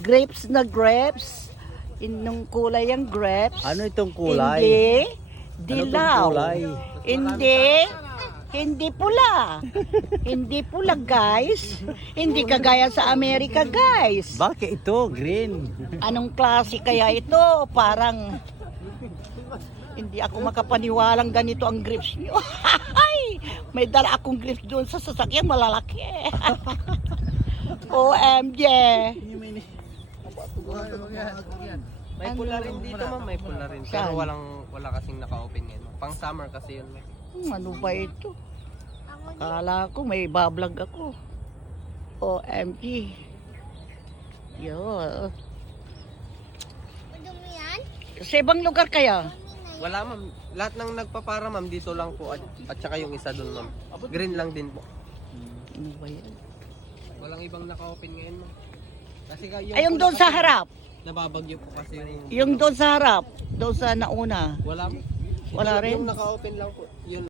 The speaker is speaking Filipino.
Grapes na grapes. Inong kulay ang grapes. Ano itong kulay? Hindi. Ano itong Dilaw. kulay? Hindi. Hindi pula. Hindi pula, guys. Hindi kagaya sa Amerika, guys. Bakit ito? Green. Anong klase kaya ito? Parang hindi ako makapaniwalang ganito ang grapes niyo. Ay, may dala akong grapes doon sa sasakyan, malalaki. OMG. May pula rin dito, ma'am. May pula rin. Saan? Pero wala kasing naka-open ngayon. Pang summer kasi yun, ma'am. Ano ba ito? Kala ko may bablog ako. OMG. Yo. Sa ibang lugar kaya? Wala, ma'am. Lahat ng nagpapara, ma'am, dito lang po. At saka yung isa doon, ma'am. Green lang din po. Ano ba yan? Walang ibang naka-open ngayon, ma'am. Kasi Ayun doon sa harap. nababagyo po kasi yung... Yung doon sa harap. Doon sa nauna. Wala, Wala rin? Yung naka-open lang po. Yun